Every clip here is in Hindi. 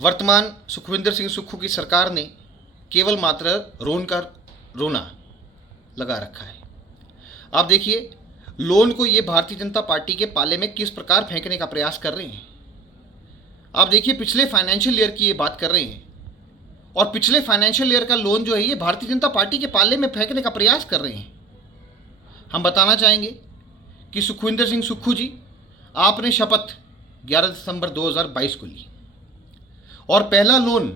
वर्तमान सुखविंदर सिंह सुक्खू की सरकार ने केवल मात्र रोन का रोना लगा रखा है। आप देखिए, लोन को ये भारतीय जनता पार्टी के पाले में किस प्रकार फेंकने का प्रयास कर रहे हैं। आप देखिए, पिछले फाइनेंशियल ईयर की ये बात कर रहे हैं और पिछले फाइनेंशियल ईयर का लोन जो है ये भारतीय जनता पार्टी के पाले में फेंकने का प्रयास कर रहे हैं। हम बताना चाहेंगे कि सुखविंदर सिंह सुक्खू जी, आपने शपथ 11 दिसंबर 2022 को ली और पहला लोन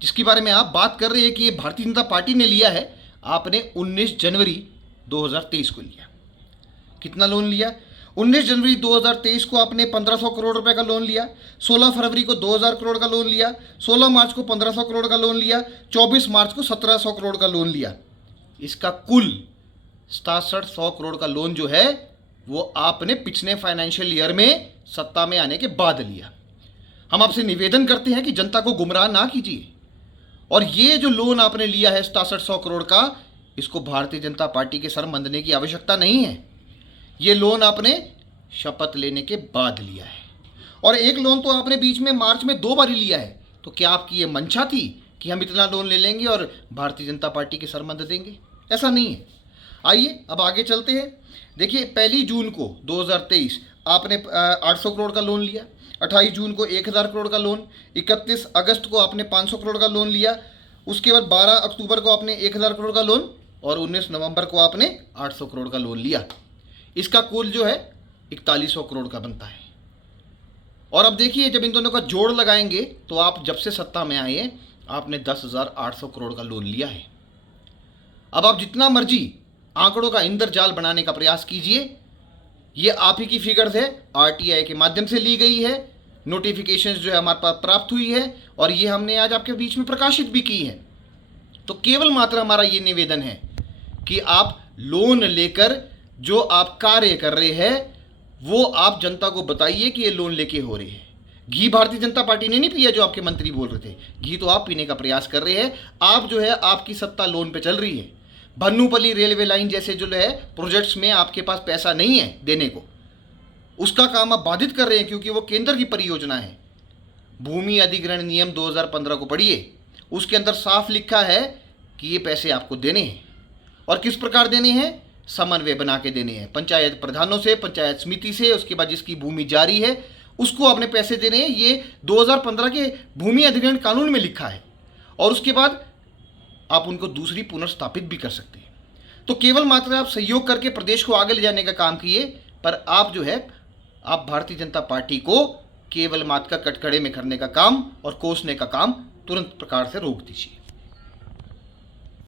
जिसके बारे में आप बात कर रहे हैं कि ये भारतीय जनता पार्टी ने लिया है, आपने 19 जनवरी 2023 को लिया। कितना लोन लिया? 19 जनवरी 2023 को आपने 1500 करोड़ रुपए का लोन लिया, 16 फरवरी को 2000 करोड़ का लोन लिया, 16 मार्च को 1500 करोड़ का लोन लिया, 24 मार्च को 1700 करोड़ का लोन लिया। इसका कुल 6700 करोड़ का लोन जो है वो आपने पिछले फाइनेंशियल ईयर में सत्ता में आने के बाद लिया। हम आपसे निवेदन करते हैं कि जनता को गुमराह ना कीजिए और ये जो लोन आपने लिया है 6700 करोड़ का, इसको भारतीय जनता पार्टी के सर मंदने की आवश्यकता नहीं है। ये लोन आपने शपथ लेने के बाद लिया है और एक लोन तो आपने बीच में मार्च में 2 बार लिया है। तो क्या आपकी ये मंशा थी कि हम इतना लोन ले लेंगे और भारतीय जनता पार्टी के सर मंद देंगे? ऐसा नहीं है। आइए अब आगे चलते हैं। देखिए, 1 जून को 2023 आपने 800 करोड़ का लोन लिया, 28 जून को 1000 करोड़ का लोन, 31 अगस्त को आपने 500 करोड़ का लोन लिया, उसके बाद 12 अक्टूबर को आपने 1000 करोड़ का लोन और 19 नवंबर को आपने 800 करोड़ का लोन लिया। इसका कुल जो है 4100 करोड़ का बनता है। और अब देखिए, जब इन दोनों का जोड़ लगाएंगे तो आप जब से सत्ता में आए हैं आपने 10,800 करोड़ का लोन लिया है। अब आप जितना मर्जी आंकड़ों का इंद्रजाल बनाने का प्रयास कीजिए, ये आप ही की फिगर्स है, आरटीआई के माध्यम से ली गई है, नोटिफिकेशंस जो है हमारे पास प्राप्त हुई है और ये हमने आज आपके बीच में प्रकाशित भी की है। तो केवल मात्र हमारा ये निवेदन है कि आप लोन लेकर जो आप कार्य कर रहे हैं वो आप जनता को बताइए कि ये लोन लेके हो रहे हैं। घी भारतीय जनता पार्टी ने नहीं पिया जो आपके मंत्री बोल रहे थे, घी तो आप पीने का प्रयास कर रहे हैं। आप जो है आपकी सत्ता लोन पे चल रही है। भन्नूपल्ली रेलवे लाइन जैसे जो है प्रोजेक्ट्स में आपके पास पैसा नहीं है देने को, उसका काम आप बाधित कर रहे हैं क्योंकि वो केंद्र की परियोजना है। भूमि अधिग्रहण नियम 2015 को पढ़िए, उसके अंदर साफ लिखा है कि ये पैसे आपको देने हैं और किस प्रकार देने हैं, समन्वय बना के देने हैं, पंचायत प्रधानों से, पंचायत समिति से, उसके बाद जिसकी भूमि जारी है उसको आपने पैसे देने हैं। ये 2015 के भूमि अधिग्रहण कानून में लिखा है और उसके बाद आप उनको दूसरी पुनर्स्थापित भी कर सकते हैं। तो केवल मात्र आप सहयोग करके प्रदेश को आगे ले जाने का काम किए, पर आप जो है आप भारतीय जनता पार्टी को केवल मात्र का कटघरे में करने का काम और कोसने का काम तुरंत प्रकार से रोक दीजिए।